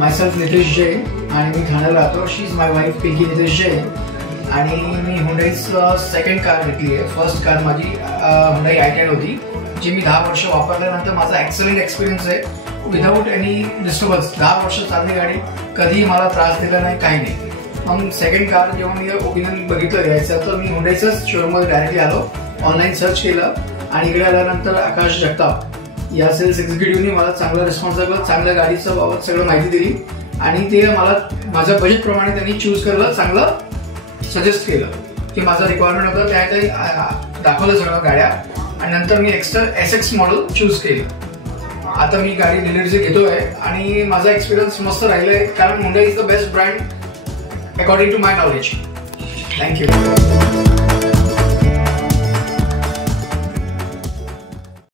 myself Nitesh Jain आणि मी ठाण्याला राहतो. She is my wife Pinky Nitesh Jain. आणि मी हुंडाईचं सेकंड कार घेतली आहे. फर्स्ट कार माझी हुंडाई i10 होती, जी मी 10 वर्ष वापरल्यानंतर माझा एक्सलंट एक्सपिरियन्स आहे. विदाऊट एनी डिस्टर्बन्स 10 वर्ष चालली गाडी, कधीही मला त्रास दिला नाही, काही नाही. मग सेकंड कार जेव्हा मी ओपिनियन बघितलं घ्यायचं, तर मी हुंडाईच्याच शोरूममध्ये डायरेक्टली आलो. ऑनलाईन सर्च केलं आणि इकडे आल्यानंतर आकाश जगताप या सेल्स एक्झिक्युटिव्हनी मला चांगला रिस्पॉन्स दिला, चांगल्या गाडीचं बाबत सगळं माहिती दिली आणि ते मला माझ्या बजेटप्रमाणे त्यांनी चूज करायला चांगलं सजेस्ट केलं की माझा रिक्वायरमेंट होतं. त्यातही दाखवलं सगळं गाड्या आणि नंतर मी एक्स्ट्रा SX मॉडेल चूज केलं. आता मी गाडी डिलिव्हरी घेतोय आणि माझा एक्सपिरियन्स मस्त राहिलाय, कारण Hyundai is the best brand according to my knowledge. Thank you.